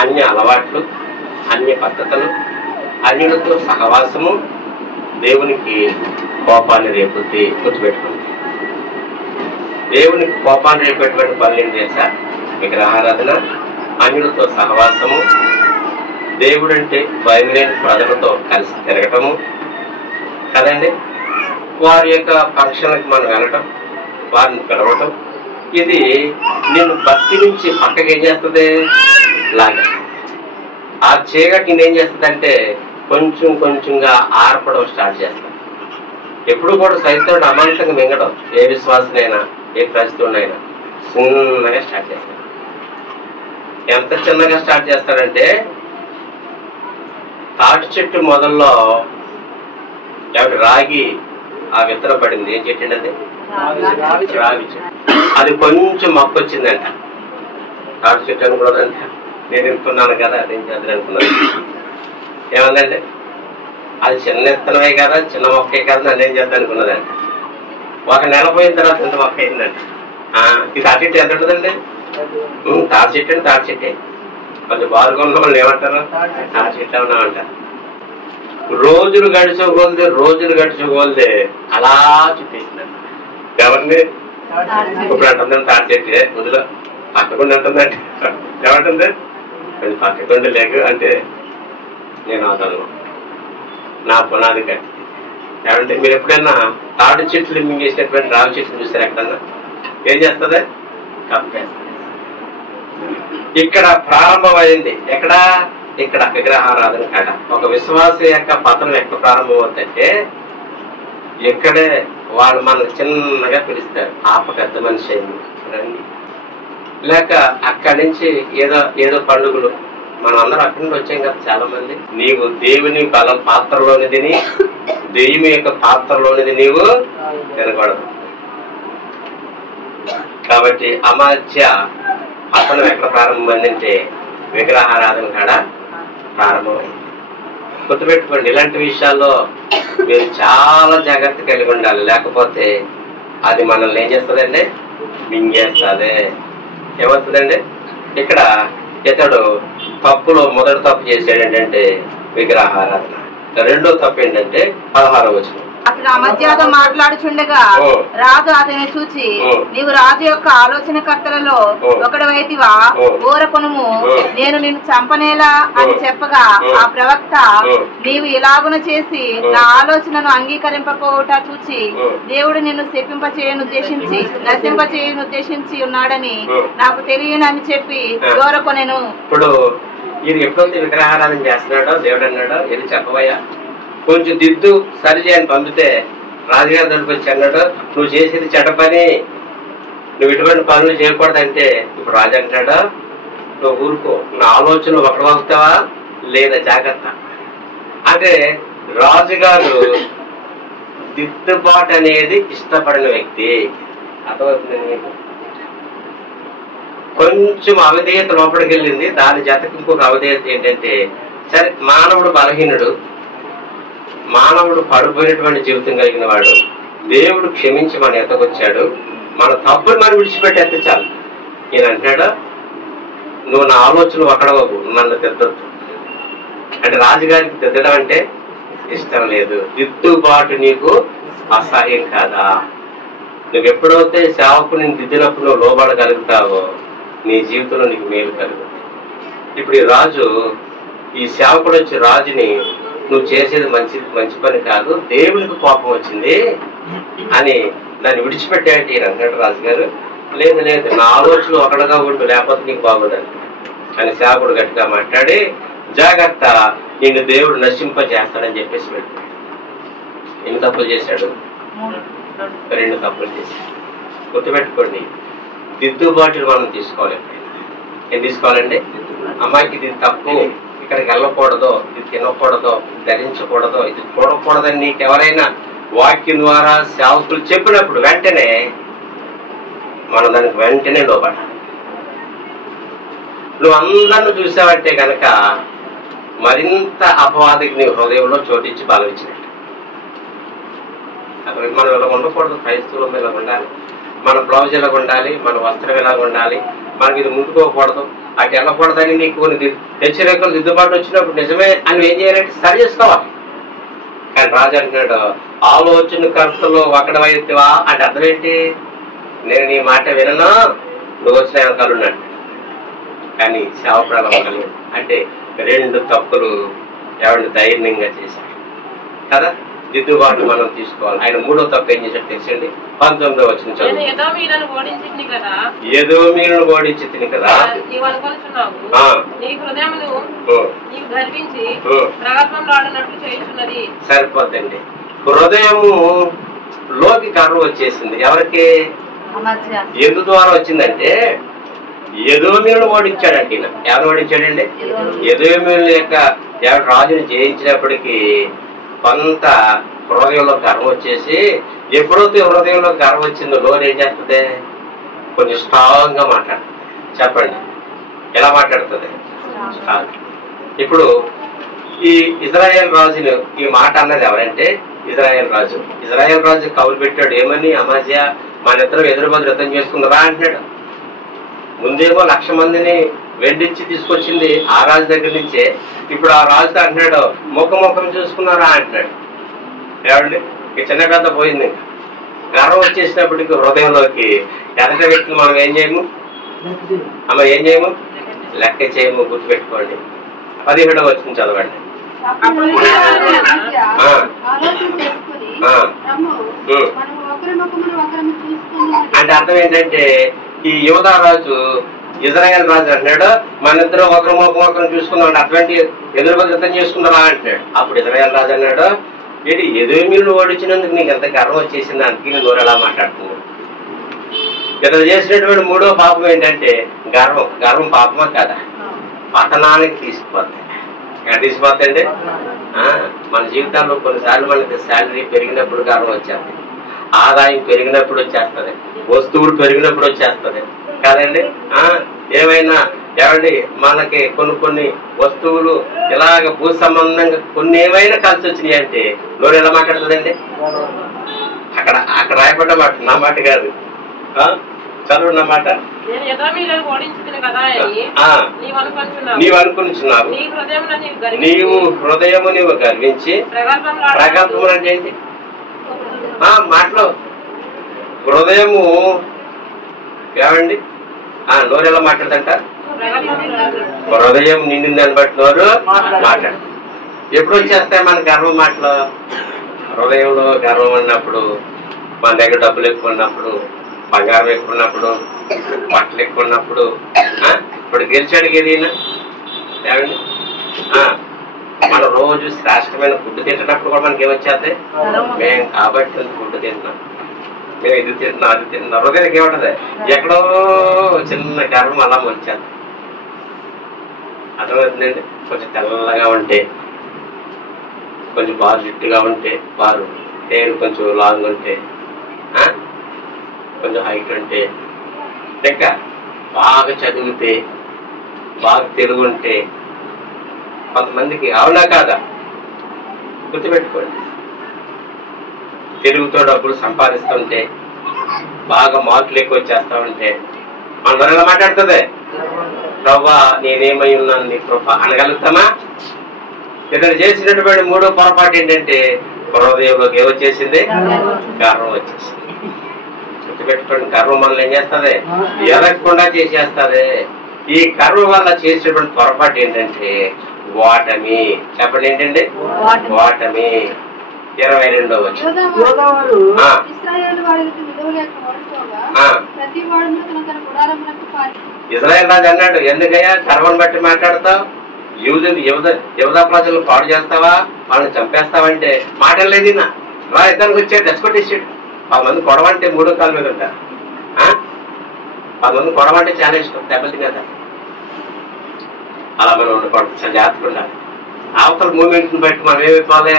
అన్య అలవాట్లు, అన్య పద్ధతులు, అన్యులతో సహవాసము దేవునికి కోపాన్ని రేపుద్ది. గుర్తుపెట్టుకుంది. దేవునికి కోపాన్ని రేపేటువంటి పనులు ఏం చేశా? విగ్రహారాధన, అన్యులతో సహవాసము, దేవుడంటే భయం లేని ప్రజలతో కలిసి తిరగటము కదండి. వారి యొక్క ఫంక్షన్కి మనం వెళ్ళటం, వారిని పిలవటం, ఇది నేను భక్తి నుంచి పక్కకి ఏం చేస్తుంది? లాగా ఆ చీకటి నేనేం చేస్తుంది అంటే కొంచెం కొంచెంగా ఆర్పడం స్టార్ట్ చేస్తాను. ఎప్పుడు కూడా సైతం అమాంతంగా మింగడం, ఏ విశ్వాసనైనా ఏ క్రైస్తవునైనా చిన్నగా స్టార్ట్ చేస్తాను. ఎంత చిన్నగా స్టార్ట్ చేస్తాడంటే తాటి చెట్టు మొదల్లో రాగి ఆ విత్తనం పడింది. ఏం చెట్టు అది? రాగి చెట్టు. అది కొంచెం మొక్క వచ్చిందంట. తాటి చెట్టు అనుకున్నదంట. నేను అనుకున్నాను కదా అదేం చేద్దాం అనుకున్నాను. ఏమందంటే అది చిన్న విత్తనమే కదా, చిన్న మొక్కే కదా, నన్ను ఏం చేద్దాం అనుకున్నదంట. ఒక నెల పోయిన తర్వాత ఇంత మొక్క అయిందంట. ఈ తాటి చెట్టు ఎంత ఉంటుందండి? తాటి చెట్టు అండి, తాటి చెట్టే. కొంచెం బారుగా ఉన్న వాళ్ళు ఏమంటారు? తాటి చెట్టు ఉన్నామంటారు. రోజులు గడిచుకోగలితే అలా చుట్టేసిందంట. ఎవరిని? ఇప్పుడు అంటుందండి తాటి చెట్టే, వదిలో పక్కకుండా అంటుందంటే ఏమంటుంది? కొంచెం పక్కకుండా లేక అంటే నేను అవుతాను, నా పునాది కట్టి. ఏమంటే మీరు ఎప్పుడైనా తాటి చెట్లు మింగేసినటువంటి రావి చెట్లు చూస్తారు ఎక్కడన్నా? ఏం చేస్తుంది? కప్పేస్తుంది. ఇక్కడ ప్రారంభమైంది ఎక్కడ? ఇక్కడ విగ్రహారాధన కాడ. ఒక విశ్వాస యొక్క పతనం ఎక్కడ ప్రారంభమవుతుందంటే ఇక్కడే వాళ్ళు మనల్ని చిన్నగా పిలుస్తారు, ఆప పెద్ద మనిషి అయింది రండి. లేక అక్కడి నుంచి ఏదో పండుగలు మనం అందరం అక్కడి నుండి వచ్చాం కదా చాలా మంది. నీవు దేవుని బల పాత్రలోని తిని దెయ్యం యొక్క పాత్రలోనిది నీవు తినకూడదు. కాబట్టి అమాత్య పతనం ఎక్కడ ప్రారంభమైందంటే విగ్రహారాధన కాడ ప్రారంభమైంది. గుర్తుపెట్టుకోండి, ఇలాంటి విషయాల్లో మీరు చాలా జాగ్రత్త కలిగి ఉండాలి. లేకపోతే అది మనల్ని ఏం చేస్తుందండి? మింగేస్తుంది. ఏమవుతుందండి? ఇక్కడ ఇతడు తప్పులో మొదటి తప్పు చేసాడు ఏంటంటే విగ్రహారాధన. రెండో తప్పు ఏంటంటే 16వ వచనం. అతడు అమధ్యతో మాట్లాడుచుండగా రాజు అతని చూచి, నీవు రాజు యొక్క ఆలోచనకర్తలలో ఒకడవైతివా? ఊరకొనుము, నేను నిన్ను చంపనేలా అని చెప్పగా ఆ ప్రవక్త, నీవు ఇలాగున చేసి నా ఆలోచనను అంగీకరింపకపోవట చూచి దేవుడు నిన్ను నశింపచేయనుద్దేశించి ఉన్నాడని నాకు తెలియనని చెప్పి ఊరకొనెను. ఇప్పుడు ఇది ఎప్పుడైతే విగ్రహారాధన చేస్తున్నాడో దేవుడు అన్నాడో, ఇది చెప్పవయ్యా, కొంచెం దిద్దు సరి చేయని పంపితే రాజుగారి దగ్గరికి వచ్చి అన్నాడు, నువ్వు చేసేది చెడ్డ పని, నువ్వు ఇటువంటి పనులు చేయకూడదంటే ఇప్పుడు రాజు అంటాడా, నువ్వు ఊరుకో, నా ఆలోచన ఒకడవుతావా లేదా జాగ్రత్త. అంటే రాజుగారు దిద్దుబాటు అనేది ఇష్టపడిన వ్యక్తి. అర్థమవుతుంది మీకు? కొంచెం అవిధేయత లోపలికి వెళ్ళింది, దాని జతకి ఇంకొక అవిధేయత ఏంటంటే, సరే మానవుడు బలహీనుడు, మానవుడు పడిపోయినటువంటి జీవితం కలిగిన వాడు, దేవుడు క్షమించి మన ఎత్తకొచ్చాడు, మన తప్పులు మనం విడిచిపెట్టేస్తే చాలు. ఈయన అంటాడు, నువ్వు నా ఆలోచనలు ఒకడవకు, నన్ను తిద్దొద్దు. అంటే రాజుగారికి తిద్దడం అంటే ఇష్టం లేదు. దిద్దుబాటు నీకు అసహ్యం కాదా? నువ్వు ఎప్పుడైతే సేవకుని దిద్దినప్పుడు నువ్వు లోబడగలుగుతావో నీ జీవితంలో నీకు మేలు కలుగుతుంది. ఇప్పుడు ఈ రాజు, ఈ సేవకుడు వచ్చి రాజుని, నువ్వు చేసేది మంచి పని కాదు, దేవునికి కోపం వచ్చింది అని దాన్ని విడిచిపెట్టాయంటే ఈయన అంటాడు రాజుగారు, లేదు లేదు, నా ఆలోచన ఒకటిగా ఉండు, లేకపోతే నీకు బాగుండదు అని సేవకుడు గట్టిగా మాట్లాడి, జాగ్రత్త, నిన్ను దేవుడు నశింపజేస్తాడని చెప్పేసి పెట్టాడు. ఎన్ని తప్పులు చేశాడు? 2 తప్పులు చేశాడు. గుర్తుపెట్టుకోండి, దిద్దుబాటులు మనం తీసుకోవాలి. ఏం తీసుకోవాలండి? అమ్మాయికి ఇది తప్పు, ఇక్కడికి వెళ్ళకూడదు, ఇది తినకూడదు, ధరించకూడదు, ఇది చూడకూడదని నీకు ఎవరైనా వాక్యం ద్వారా సేవకులు చెప్పినప్పుడు వెంటనే మనం దానికి వెంటనే లోపడాలి. నువ్వు అందరిని చూసావంటే కనుక మరింత అపవాదికి నీ హృదయంలో చోటించి బలవించినట్టు. అక్కడ మనం ఇలా ఉండకూడదు, క్రైస్తవులం ఇలా ఉండాలి, మన బ్లౌజ్ ఇలా ఉండాలి, మన వస్త్రం ఇలా ఉండాలి, మనకి ఇది ముందుకోకూడదు, అటు వెళ్ళకూడదని నీకు కొన్ని హెచ్చరికలు దిద్దుబాటు వచ్చినప్పుడు నిజమే అని ఏం చేయాలంటే సరి చేసుకోవాలి. కానీ రాజు అంటున్నాడు, ఆలోచనకర్తలో ఒకడవైతేవా అంటే అర్థం ఏంటి? నేను నీ మాట వినను, నువ్వు వచ్చిన వెనకాలు ఉన్నాడు. కానీ సేవకుడు అంటే 2 తప్పులు ఎవరిని ధైర్యంగా చేశాడు కదా. దిద్దుబాటు మనం తీసుకోవాలి. ఆయన 3వ తప్పు ఏం చేశాడు తెలుసండి? 19వ వచనం చదువు. ఏదోమీయులను ఓడించి తిని కదా, సరిపోద్దండి. హృదయము లోకి గర్వం వచ్చేసింది. ఎవరికి? ఎందు ద్వారా వచ్చిందంటే ఎదోమీయులను ఓడించాడండి. ఈయన ఎవరు ఓడించాడండి? ఎదోమీయుల యొక్క రాజుని జయించినప్పటికీ కొంత హృదయంలో గర్వం వచ్చేసి, ఎప్పుడైతే హృదయంలో గర్వం వచ్చిందో నోరు ఏం చేస్తుంది? కొంచెం స్ట్రాంగ్ గా మాట్లాడుతుంది. చెప్పండి, ఎలా మాట్లాడుతుంది? స్ట్రాంగ్. ఇప్పుడు ఈ ఇజ్రాయెల్ రాజును ఈ మాట అన్నది ఎవరంటే ఇజ్రాయెల్ రాజు. ఇజ్రాయెల్ రాజు కౌలు పెట్టాడు ఏమని? అమాజ్యా మన ఇద్దరు ఎదురుబదులు యుద్ధం చేసుకుందరా అంటున్నాడు. ముందేమో 1,00,000 మందిని వెండిచ్చి తీసుకొచ్చింది ఆ రాజు దగ్గర నుంచే. ఇప్పుడు ఆ రాజుతో అంటున్నాడు ముఖం చూసుకున్నారా అంటున్నాడు. ఏమండి, ఈ చిన్న కథ పోయింది. గర్వం వచ్చేసినప్పటికీ హృదయంలోకి ఎదట వ్యక్తులు మనం ఏం చేయము అమ్మ, ఏం చేయము? లెక్క చేయము. గుర్తుపెట్టుకోండి. 17వ వచనం చదవండి. అంటే అర్థం ఏంటంటే ఈ యూదా రాజు ఇజ్రాయెల్ రాజు అంటున్నాడు మన ఇద్దరు ఒకరు చూసుకుందాం. అటువంటి ఎదురుబదులు యుద్ధం చేసుకుందామా అంటున్నాడు. అప్పుడు ఇజ్రాయెల్ రాజు అన్నాడు, ఏంటి ఎదురుమీరును ఓడించినందుకు నీకు ఎంత గర్వం వచ్చేసింది అందుకే నేను నోరు ఎలా మాట్లాడుతున్నాను. ఇతను చేసినటువంటి 3వ పాపం ఏంటంటే గర్వం. గర్వం పాపమా కాదా? పతనానికి తీసుకుపోతాయి. ఎక్కడ తీసుకుపోతాయి అంటే మన జీవితాల్లో కొన్నిసార్లు మనకి శాలరీ పెరిగినప్పుడు గర్వం వచ్చేస్తుంది, ఆదాయం పెరిగినప్పుడు వచ్చేస్తుంది, వస్తువులు పెరిగినప్పుడు వచ్చేస్తుంది కాదండి. ఏమైనా ఏమండి మనకి కొన్ని వస్తువులు ఇలాగ భూ సంబంధంగా కొన్ని ఏమైనా కలిసి వచ్చినాయి అంటే నోరు ఎలా మాట్లాడుతుందండి? అక్కడ రాయబడ్డ మాట, నా మాట కాదు. చదువు నా మాట. నీవు అనుకుంటున్నావు, నీవు హృదయము నీవు గర్వించి ప్రగల్భములు అంటే ఏంటి? మాటలో హృదయము ఏమండి నోరు ఎలా మాట్లాడదంట? హృదయం నిండింది దాన్ని బట్టి నోరు మాట్లాడు. ఎప్పుడు వచ్చేస్తాయి మన గర్వం మాటలు? హృదయంలో గర్వం ఉన్నప్పుడు, మన దగ్గర డబ్బులు ఎక్కువ ఉన్నప్పుడు, బంగారం ఎక్కువ ఉన్నప్పుడు, బట్టలు ఎక్కువ ఉన్నప్పుడు. ఇప్పుడు గెలిచాడు ఏదైనా ఏమండి మనం రోజు శ్రేష్టమైన ఫుడ్ తింటున్నప్పుడు కూడా మనకి ఏమొచ్చేది? మేము కాబట్టి ఫుడ్ తింటున్నాం, మేము ఇది తింటున్నాం, అది తింటున్నాం. హృదయానికి ఏముంటది? ఎక్కడో చిన్న గర్వం అలా వచ్చేది. అర్థమవుతుందండి. కొంచెం తెల్లగా ఉంటే, కొంచెం బాగా జుట్టుగా ఉంటే, బారు హెయిర్ కొంచెం లాంగ్ ఉంటే, కొంచెం హైట్ ఉంటే, ఇంకా బాగా చదివితే, బాగా తెలుగు ఉంటే కొంతమందికి అవునా కాదా? గుర్తుపెట్టుకోండి. తెలుగుతో డబ్బులు సంపాదిస్తుంటే, బాగా మార్కులు ఎక్కువ వచ్చేస్తా ఉంటే మన ఎలా మాట్లాడుతుంది? ప్రవ్వా నేనేమై ఉన్నాను నీ కృప అనగలుగుతామా? ఇతను చేసినటువంటి 3వ పొరపాటు ఏంటంటే హృదయంలోకి ఏమొచ్చేసింది? గర్వం వచ్చేసింది. గుర్తుపెట్టుకోండి, గర్వం మనల్ని ఏం చేస్తుంది? ఎదగకుండా చేసేస్తుంది. ఈ గర్వం వల్ల చేసినటువంటి పొరపాటు ఏంటంటే ఓటమి. చెప్పండి ఏంటండి? ఓటమి. 22వ వచనం. ఇజ్రాయెల్ రాజు అన్నాడు, ఎందుకయ్యా గర్వం బట్టి మాట్లాడతావు? యూదా ప్రజలు పాడు చేస్తావా, వాళ్ళని చంపేస్తావంటే మాటలు లేదు. రా ఇద్దరికి వచ్చాడు, తెచ్చుకొట్టేసాడు. 10 మంది కొడవంటే 3 కాళ్ళ మీద ఉంటారు. 10 మంది కొడవంటే చాలా ఇష్టం, దెబ్బలు తినేదా. అలా మనం ఉండకూడదు, చాలా జాగ్రత్తగా ఉండాలి. అవతల మూమెంట్ ని బట్టి మనం ఏమైపోవాలి?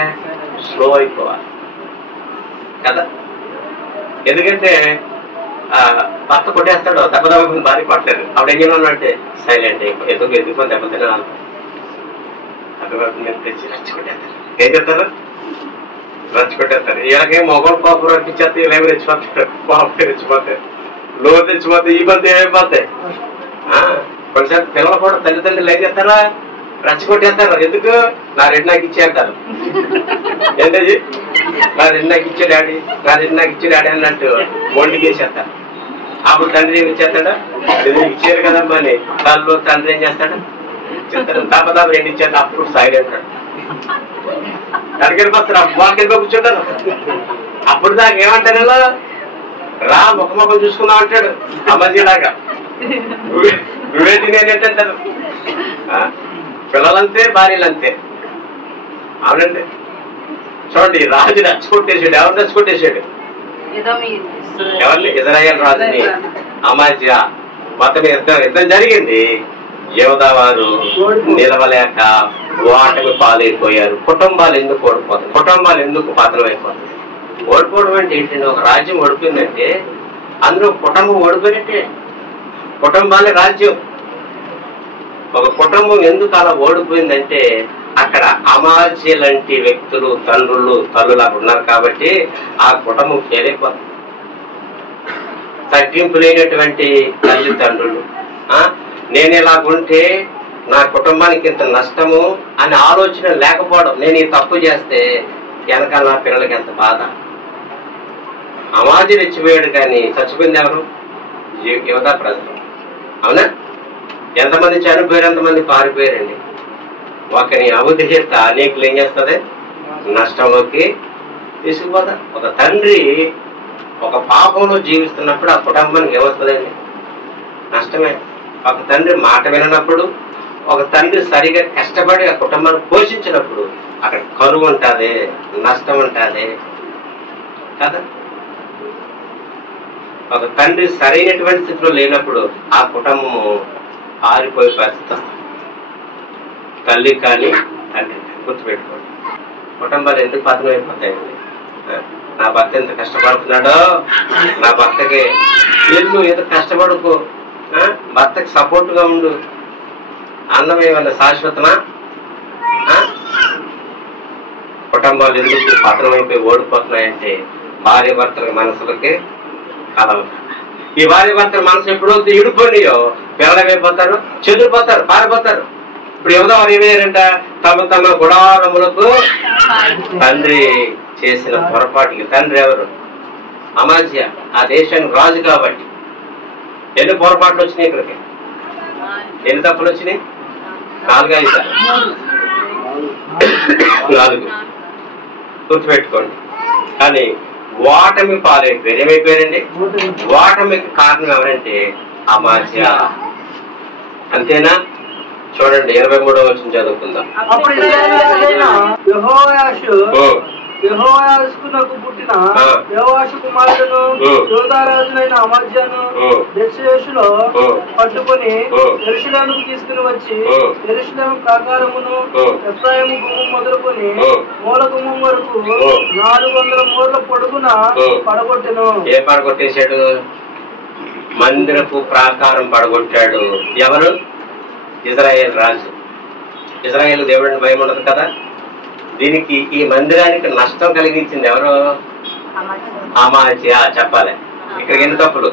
స్లో అయిపోవాలి కదా. ఎందుకంటే భర్త కొట్టేస్తాడు, దెబ్బ దెబ్బ భార్య కొట్టలేదు. అప్పుడు ఏం చేయాలంటే సైలెంట్ అయిపోయి ఎదుగుకొని దెబ్బ తినాలి. అర్థమవుతుంది. తెచ్చి రచ్చికొట్టేస్తారు. ఏం చెప్తారు? రచ్చికొట్టేస్తారు. ఇలాగే మొగలు కోపం రప్పించేస్తే ఇలాగ రెచ్చిపోతారు, కోపం రెచ్చిపోతారు, లో తెచ్చిపోతే ఈ బంధు ఏమైపోతాయి. కొన్నిసార్లు పిల్లలు కూడా తల్లిదండ్రులు ఏం చేస్తారా? రచ్చికొట్టేస్తారు. ఎందుకు? నా 2 నాకు ఇచ్చేస్తారు. ఏంటది? నా 2 నాకు ఇచ్చే డాడీ, నా 2 నాకు ఇచ్చే డాడీ అన్నట్టు మొండికి వేసేస్తారు. అప్పుడు తండ్రి ఏమి ఇచ్చేస్తాడా? ఇచ్చారు కదమ్మా అని దానిలో తండ్రి ఏం చేస్తాడు? చెప్తాడు దాపదాప 2 ఇచ్చేస్తా. అప్పుడు సైలెంట్ అడిగిపోతారు, వాళ్ళకి కూర్చుంటారు. అప్పుడు దాకా ఏమంటారు? రా ముఖం చూసుకుందాం అంటాడు అమ్మాజీలాగా. నువ్వేంటి నేనేంటారు? పిల్లలంతే, భార్యలంతే. అవునండి. చూడండి, రాజు రచ్చగొట్టేసాడు. ఎవరు రచ్చగొట్టేసాడు? ఎవరిని? ఇజ్రాయెల్ రాజుని. అమాజ్యా మొత్తం యుద్ధం జరిగింది. యోధా వారు నిలవలేక ఓటమి పాలైపోయారు. కుటుంబాలు ఎందుకు ఓడిపోతాయి? కుటుంబాలు ఎందుకు పతనం అయిపోతాయి? ఓడిపోవడం అంటే ఏంటంటే, ఒక రాజ్యం ఓడిపోయిందంటే అందులో కుటుంబం ఓడిపోయినట్టే. కుటుంబాలే రాజ్యం. ఒక కుటుంబం ఎందుకు అలా ఓడిపోయిందంటే అక్కడ అమాజ్య లాంటి వ్యక్తులు, తండ్రులు, తల్లులు అక్కడ ఉన్నారు కాబట్టి ఆ కుటుంబం ఫెయిల్ అయిపోతుంది. తగ్గింపు లేనటువంటి తల్లిదండ్రులు, నేను ఇలాగుంటే నా కుటుంబానికి ఇంత నష్టము అనే ఆలోచన లేకపోవడం, నేను ఈ తప్పు చేస్తే వెనకాల నా పిల్లలకి ఎంత బాధ. అమాజీ రెచ్చిపోయాడు కానీ చచ్చిపోయింది ఎవరు? యోధా ప్రజలు. అవునా? ఎంతమంది చనిపోయారు, ఎంతమంది పారిపోయారండి. ఒకని అవధిత అనేకులు ఏం చేస్తుంది? నష్టంలోకి తీసుకుపోతా. ఒక తండ్రి ఒక పాపంలో జీవిస్తున్నప్పుడు ఆ కుటుంబానికి ఏమొస్తుందండి? నష్టమే. ఒక తండ్రి మాట వినప్పుడు, ఒక తండ్రి సరిగా కష్టపడి ఆ కుటుంబాన్ని పోషించినప్పుడు అక్కడ కరువు ఉంటుంది, నష్టం ఉంటుంది కదా. ఒక తండ్రి సరైనటువంటి స్థితిలో లేనప్పుడు ఆ కుటుంబము పారిపోయే పరిస్థితి వస్తుంది. తల్లి కానీ తండ్రి గుర్తుపెట్టుకోండి. కుటుంబాలు ఎందుకు పతనం అయిపోతాయండి? నా భర్త ఎంత కష్టపడుతున్నాడో, నా భర్తకి ఏదో కష్టపడుకో, భర్తకి సపోర్ట్గా ఉండు. అన్నం ఏమన్నా శాశ్వతమా? కుటుంబాలు ఎందుకు పతనం అయిపోయి ఓడిపోతున్నాయంటే భార్య భర్తల మనసులకి కలవ. ఈ భార్య భర్తల మనసు ఎప్పుడైతే ఇడిపోయినాయో పిల్లలమైపోతారు, చెదిరిపోతారు, పారిపోతారు. ఇప్పుడు యోధా వారు ఏమయ్యారంట? తమ తమ గుడారములకు తండ్రి చేసిన పొరపాటుకి. తండ్రి ఎవరు? అమాజ్య, ఆ దేశానికి రాజు కాబట్టి. ఎన్ని పొరపాట్లు వచ్చినాయి ఇక్కడికి? ఎన్ని తప్పులు వచ్చినాయి? 4 5 4 గుర్తుపెట్టుకోండి. కానీ ఓటమి పాలైపోయారు. ఏమైపోయారండి? ఓటమికి కారణం ఎవరంటే అమాజ్య. అంతేనా? చూడండి 23వ వచనం చదువుకుందాం. యెహోయాషునకు పుట్టిన యోవాషు కుమారుడును యోధారాజునైన అమాజ్యాను బెత్షెమెషులో పట్టుకొని యెరూషలేముకు తీసుకుని వచ్చి యెరూషలేము ప్రాకారమును ఎఫ్రాయిము గుమ్మం మొదలుకొని మూల గుమ్మం వరకు 400 మూరల పొడుగున పడగొట్టెను. ఏ పడగొట్టేశాడు? మందిరపు ప్రాకారం పడగొట్టాడు. ఎవరు? ఇజ్రాయేల్ రాజు. ఇజ్రాయేల్ దేవుడిని భయం ఉండదు కదా. దీనికి ఈ మందిరానికి నష్టం కలిగించింది ఎవరు? అమాజ్య. చెప్పాలి. ఇక్కడ ఎన్ని తప్పులు?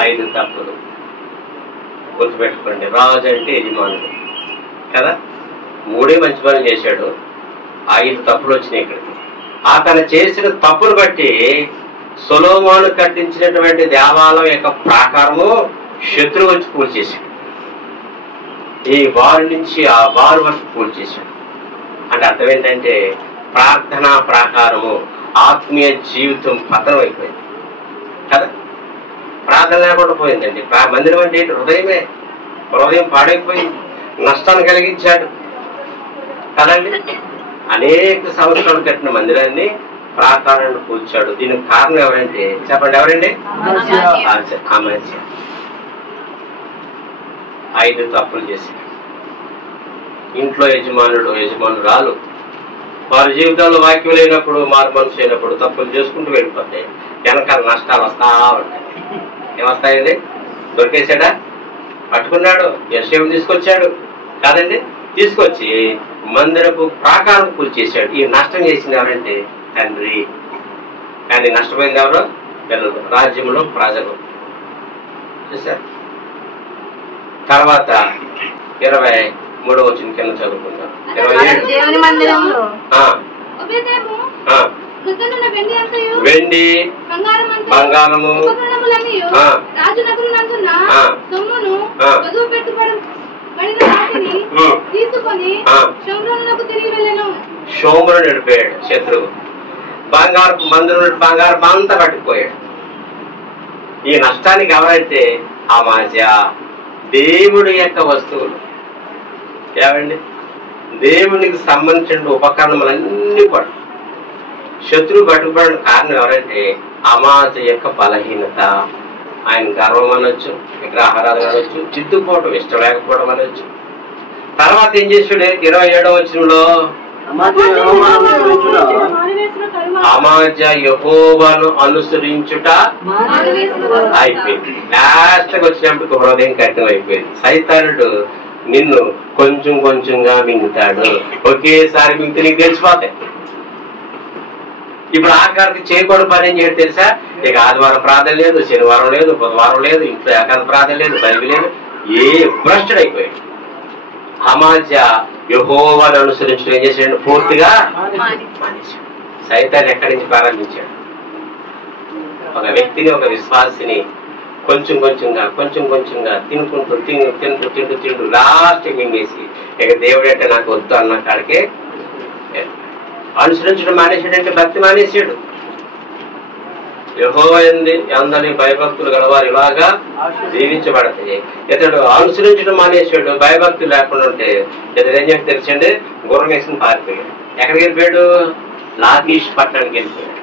5 తప్పులు. గుర్తుపెట్టుకోండి. రాజు అంటే యజమానుడు కదా. 3 మంచి పనులు చేశాడు, 5 తప్పులు వచ్చినాయి ఇక్కడికి. అతను చేసిన తప్పులు బట్టి సొలొమోను కట్టించినటువంటి దేవాలయం యొక్క ప్రాకారము శత్రువు వచ్చి కూల్చేశాడు. ఈ వారి నుంచి ఆ వారి వరకు కూల్చేశాడు. అంటే అర్థం ఏంటంటే ప్రార్థనా ప్రాకారము, ఆత్మీయ జీవితం పతనం అయిపోయింది కదా. ప్రార్థన లేకుండా పోయిందండి. మందిరం అంటే హృదయమే. హృదయం పాడైపోయింది, నష్టాన్ని కలిగించాడు కదండి. అనేక సంవత్సరాలు కట్టిన మందిరాన్ని, ప్రాకారాన్ని కూల్చాడు. దీనికి కారణం ఎవరంటే చెప్పండి, ఎవరండి? అమాజ్య. 5 తప్పులు చేశాడు. ఇంట్లో యజమానురాలు వారి జీవితంలో వాక్యం లేనప్పుడు, మారు మనసు అయినప్పుడు తప్పులు చేసుకుంటూ వెళ్ళిపోతాయి. వెనకాల నష్టాలు వస్తా ఉంటాయి. ఏమొస్తాయండి? దొరికేశాడా? పట్టుకున్నాడు, యెరూషలేము తీసుకొచ్చాడు కాదండి. తీసుకొచ్చి మందిరపు ప్రాకారం కూల్చేశాడు. ఈ నష్టం చేసింది ఎవరంటే తండ్రి. కానీ నష్టపోయింది ఎవరు? పిల్లలు, రాజ్యంలో ప్రజలు. చూసారు. తర్వాత 23వ వచనం కింద చదువుకుందాం. 27. వెండి బంగారము షోమ్రోను నడిపాడు శత్రువు. బంగారపు మందిరం బంగారం అంతా పట్టుకుపోయాడు. ఈ నష్టానికి ఎవరైతే అమాజ్య. దేవుడి యొక్క వస్తువులు ఏమండి? దేవునికి సంబంధించిన ఉపకరణములన్నీ కూడా శత్రువు పట్టుకుపోవడానికి కారణం ఎవరంటే అమాజ్య యొక్క బలహీనత. ఆయన గర్వం అనొచ్చు, విగ్రహారాధన అనొచ్చు, జిద్దుపోవటం, ఇష్టం లేకపోవడం అనొచ్చు. తర్వాత ఏం చేసాడు? 27వ వచనంలో అమాజ్య యెహోవాను అనుసరించుట అయిపోయింది. లాస్ట్కి వచ్చినప్పుడు హృదయం కఠినం అయిపోయింది. సైతానుడు నిన్ను కొంచెం కొంచెంగా మింగుతాడు, ఒకేసారి మింగితే నీకు తెలిసిపోతాయి. ఇప్పుడు ఆఖరికి చేయకూడదు పని ఏం చేయడం తెలుసా? ఇక ఆదివారం ప్రార్థన లేదు, శనివారం లేదు, బుధవారం లేదు, ఇంట్లో ఏకాంత ప్రార్థన లేదు, బైబిల్ లేదు, ఏ భ్రష్టుడైపోయాడు. అమాజ్య యెహోవాను అనుసరించడం ఏం చేశాడు? పూర్తిగా మానేశాడు. సైతాన్ని ఎక్కడి నుంచి ప్రారంభించాడు? ఒక వ్యక్తిని, ఒక విశ్వాసిని కొంచెం కొంచెంగా తినుకుంటూ తింటూ లాస్ట్ మింగేసి ఇక దేవుడు అంటే నాకు వద్దు అన్న కాడికే అనుసరించడం మానేశాడంటే భక్తి మానేశాడు. యెహోవా యందు భయభక్తులు గలవారు ఇలాగా జీవించబడతాయి. ఇతడు అనుసరించడం మానేశాడు, భయభక్తులు లేకుండా ఉంటే ఇతడు ఏం చేసి తెలిసండి? గుర్రం వేసుకుని పారిపోయాడు. ఎక్కడికి వెళ్ళిపోయాడు? లాకీష్ పట్టణానికి వెళ్ళిపోయాడు.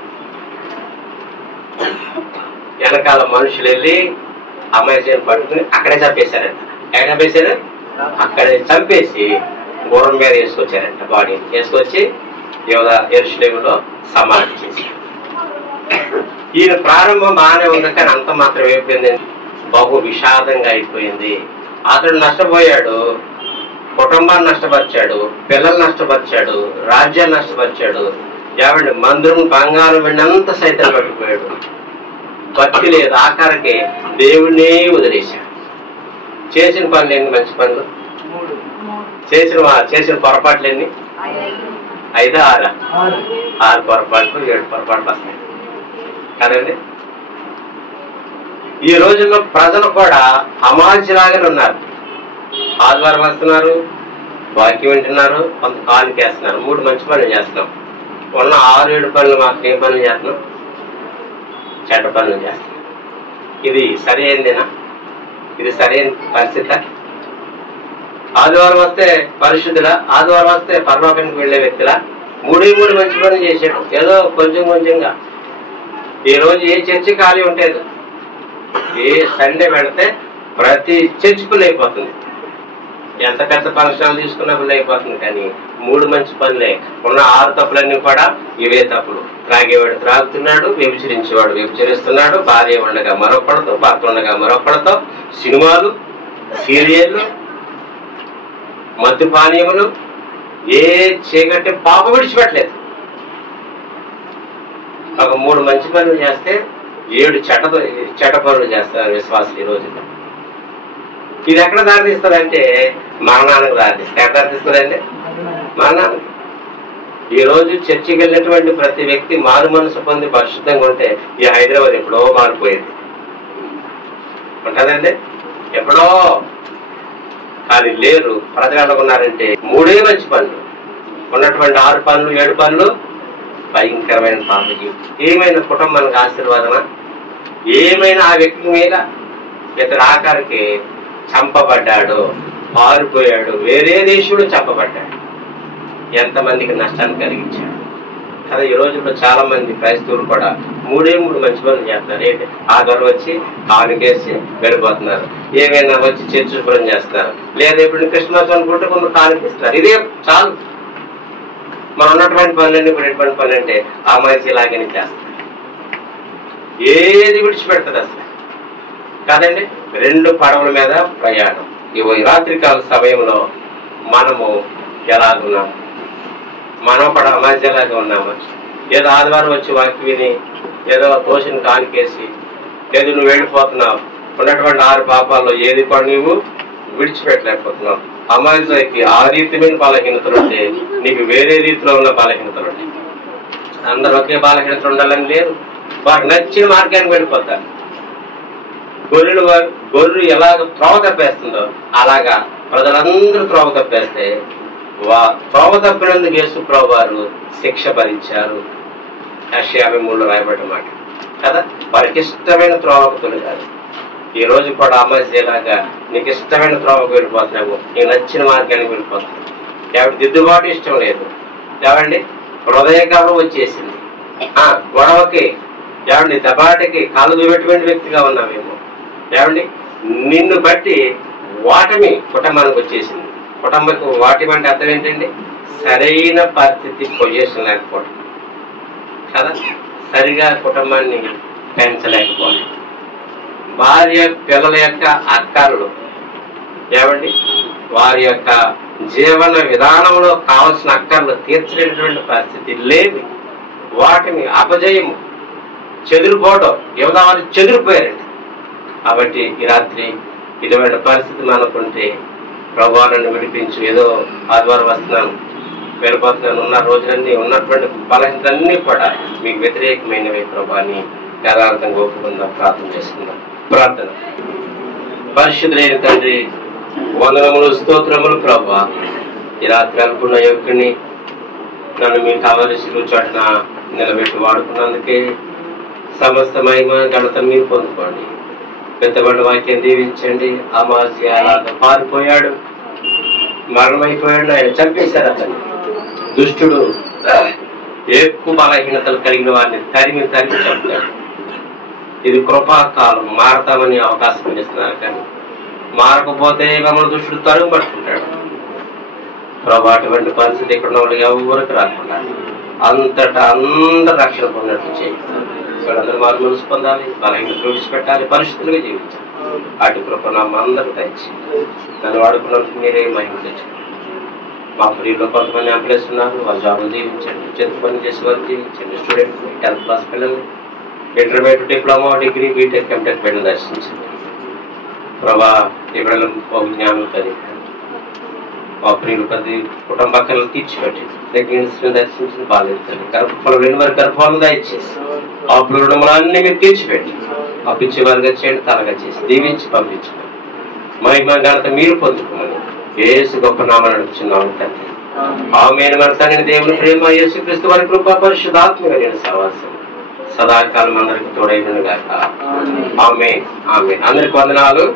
వెనకాల మనుషులు వెళ్ళి అమ్మాయిని పట్టుకుని అక్కడే చంపేశారంట. ఎక్కడ చంపేశారు? అక్కడే చంపేసి గుర్రం మీద వేసుకొచ్చారంట. బాడీ వేసుకొచ్చి యెరూషలేములో సమాధి చేశారు. ఈయన ప్రారంభం బాగానే ఉంది, కానీ అంత మాత్రం అయిపోయింది, బహు విషాదంగా అయిపోయింది. అతడు నష్టపోయాడు, కుటుంబాన్ని నష్టపరిచాడు, పిల్లలు నష్టపరిచాడు, రాజ్యాన్ని నష్టపరిచాడు. ఏమండి, మందిరం బంగారం వెండంతా సైతం పట్టుకుపోయాడు. భక్తి లేదు, ఆఖరికి దేవుడినే వదిలేశాడు. చేసిన పనులు ఎన్ని? మంచి పనులు చేసిన పొరపాట్లు ఎన్ని? 5, 6 పొరపాట్లు, 7 పొరపాట్లు వస్తాయి కదండి. ఈ రోజుల్లో ప్రజలు కూడా అమాజ్యలాగానే ఉన్నారు. ఆదివారం వస్తున్నారు, వాక్యం వింటున్నారు, కొంత కాలుకేస్తున్నారు, 3 మంచి పనులు చేస్తున్నాం. ఉన్న 6, 7 పనులు మాత్రం ఏం పనులు చేస్తున్నాం? చెడ్డ పనులు చేస్తున్నాం. ఇది సరైనదేనా? ఇది సరైన పరిస్థితి? ఆదివారం వస్తే పరిశుద్ధులా? ఆదివారం వస్తే పరలోకానికి వెళ్లే వ్యక్తులా? 3 మంచి పనులు చేసాడు, ఏదో కొంచెంగా. ఈ రోజు ఏ చర్చి ఖాళీ ఉంటుంది? ఏ సండే పెడితే ప్రతి చర్చి ఫుల్ అయిపోతుంది. ఎంత పెద్ద ఫంక్షన్లు తీసుకున్నా ఫుల్ అయిపోతుంది. కానీ 3 మంచి పనులే. ఉన్న 6 తప్పులన్నీ కూడా ఇవే తప్పులు. త్రాగేవాడు త్రాగుతున్నాడు, వ్యభిచరించేవాడు వ్యభిచరిస్తున్నాడు, భార్య ఉండగా మరొకడతో, భర్త ఉండగా మరొకడతో, సినిమాలు, సీరియళ్ళు, మత్తు పానీయములు, ఏ చీకటి పాప విడిచిపెట్టలేదు. ఒక 3 మంచి పనులు చేస్తే 7 చెడ్డ పనులు చేస్తారు విశ్వాసులు ఈ రోజుల్లో. ఇది ఎక్కడ దారితీస్తుందంటే మరణానికి దారితీస్తుంది. ఎక్కడ దారితీస్తుందంటే మరణానికి. ఈ రోజు చర్చికి వెళ్ళినటువంటి ప్రతి వ్యక్తి మారు మనసు పొంది పరిశుద్ధంగా ఉంటే ఈ హైదరాబాద్ ఎప్పుడో మారిపోయింది ఉంటుందండి. ఎప్పుడో. కానీ లేరు. ప్రజలు ఉన్నారంటే 3 మంచి పనులు, ఉన్నటువంటి 6 పనులు 7 పనులు భయంకరమైన పాప జీవితం. ఏమైనా కుటుంబానికి ఆశీర్వాదమా? ఏమైనా ఆ వ్యక్తి మీద ఇతడు ఆఖరికి చంపబడ్డాడు, పారిపోయాడు, వేరే దేశంలో చంపబడ్డాడు, ఎంతమందికి నష్టాన్ని కలిగించాడు కదా. ఈ రోజుల్లో చాలా మంది క్రైస్తవులు కూడా 3 మంచి పనులు చేస్తున్నారు. ఏంటి? ఆధారం వచ్చి కానుకేసి వెళ్ళిపోతున్నారు. ఏమైనా వచ్చి చర్చి శుభ్రం చేస్తారు, లేదా ఇప్పుడు క్రిస్మస్ అనుకుంటే కొంత కానుకిస్తారు. ఇదే చాలు. మనం ఉన్నటువంటి పనులన్నీ ఇప్పుడు ఎటువంటి పనులు అంటే అమ్మాయి ఇలాగనే చేస్తారు. ఏది విడిచిపెడుతుంది అసలు కాదండి. 2 పడవల మీద ప్రయాణం. ఈ రాత్రికాల సమయంలో మనము ఎలాగున్నాము? మనం కూడా అమాజ్యలాగా ఉన్నాము. ఏదో ఆదివారం వచ్చి వాక్యం విని ఏదో తోసిన కానికేసి ఏదో నువ్వు వెళ్ళిపోతున్నావు. ఉన్నటువంటి 6 పాపాల్లో ఏది కూడా నువ్వు విడిచిపెట్టలేకపోతున్నావు. అమాజ్యకి ఆ రీతిమైన బలహీనతలు ఉంటే నీకు వేరే రీతిలో ఉన్న బలహీనతలు ఉంటాయి. అందరూ ఒకే బలహీనత ఉండాలని లేదు. వారికి నచ్చిన మార్గానికి వెళ్ళిపోతారు. గొర్రెలు ఎలాగ త్రోవ తప్పేస్తుందో అలాగా ప్రజలందరూ త్రోవ తప్పేస్తే త్రోవ తప్పినందుకు యేసు ప్రభు వారు శిక్ష భరించారు. 53లో రాయబడ్డ మాట కదా. వారికి ఇష్టమైన త్రోవకు తొలిగారు. ఈ రోజు కూడా అమ్మాయిలాగా నీకు ఇష్టమైన త్రోవకు వెళ్ళిపోతున్నావు, నీకు నచ్చిన మార్గానికి వెళ్ళిపోతున్నావు. కాబట్టి దిద్దుబాటు ఇష్టం లేదు. ఏమండి, హృదయ గర్వం వచ్చేసింది. గొడవకి ఏమండి దబాటికి కాలు దూపెట్టిన వ్యక్తిగా ఉన్నామేమో. ఏమండి నిన్ను బట్టి వాటమి కుటుంబానికి వచ్చేసింది. కుటుంబకు వాటమి అంటే అర్థం ఏంటండి? సరైన పరిస్థితి పొజిషన్ లేకపోవడం కదా, సరిగా కుటుంబాన్ని పెంచలేకపోవడం, భార్య పిల్లల యొక్క అక్కర్లు ఏమండి వారి యొక్క జీవన విధానంలో కావలసిన అక్కర్లు తీర్చలేనటువంటి పరిస్థితి లేదు, వాటిని అపజయము, చెదిరిపోవడం, యువదాలు చెదిరిపోయారండి. కాబట్టి ఈ రాత్రి ఇటువంటి పరిస్థితి మనకుంటే ప్రభువా నన్ను విడిపించు, ఏదో ఆదివారం వస్తున్నాను వెళ్ళిపోతున్నాను, ఉన్న రోజులన్నీ ఉన్నటువంటి బలహీనతలన్నీ కూడా మీకు వ్యతిరేకమైనవి ప్రభువాని యథార్థంగా ఒప్పుకుందాం, ప్రార్థన చేసుకుందాం. ప్రార్థన. పరిశుద్ధులైన తండ్రి వందనములు స్తోత్రములు ప్రభువా, ఈ రాత్రి అనుకున్న యోగ్యుని నన్ను మీకు కావలసిన చోటన నిలబెట్టి వాడుకున్నందుకే సమస్త మహిమ ఘనత మీరు పొందుకోండి. పెద్దబడి వాక్యం దీవించండి. అమాస్య అలాగా పారిపోయాడు, మరణమైపోయాడు, ఆయన చంపేశారు అతన్ని. దుష్టుడు ఎక్కువ బలహీనతలు కలిగిన వారిని తరిమి చంపుతాడు. ఇది కృపాకాలం, మారతామని అవకాశం ఇస్తున్నారు, కానీ మారకపోతే మమ్మల్ని దుష్టుడు తరుగు పట్టుకుంటాడు. ప్రభు అటువంటి పరిస్థితి ఇక్కడ ఉన్న వాళ్ళు ఎవరికి రాకుండా అంతటా అందరూ రక్షణ పొందినట్లు చేయాలి. అందరూ మారు మనసు పొందాలి, బలహీనతలు విడిచిపెట్టాలి, పరిస్థితులుగా జీవించాలి. అటు కృప అందరూ తెచ్చి నన్ను వాడుకున్నందుకు మీరే మహిమ తెచ్చుకోండి. మా ప్రియుల్లో కొంతమంది ఎంప్లాయీస్ ఉన్నారు, వాళ్ళ జాబులు జీవించండి, చేతి పని చేసే వారు జీవించండి, స్టూడెంట్స్ 10th క్లాస్ పిల్లలు, intermediate, diploma, degree, BTech, MTech పిల్లలు దర్శించండి. ప్రభా ఈ పిల్లలు ఒక జ్ఞానం కలిగి మా ప్రియులు ప్రతి కుటుంబ పిల్లలు తీర్చిపెట్టి ప్రెగ్నెన్సీని దర్శించింది, బాధ్యతలు గర్భఫలం లేని వారి గర్భాలను దయచేసి ఆ పిల్లలన్నీ మీరు తీర్చిపెట్టి పంపించే వారిగా చేయండి, తలగా చేసి దీవించి పంపించండి. మహిమ ఘనత మీరు పొందుకోమని యేసు గొప్ప నామమున నడుచున్నాము తండ్రి. ఆమేన్. మన తండ్రి దేవుని ప్రేమ, యేసుక్రీస్తు వారి కృప, పరిశుద్ధాత్మ కలిగిన సహవాసం సదాకాలం అందరికి తోడైనగాక. ఆమేన్. ఆమేన్. అందరికి వందనాలు.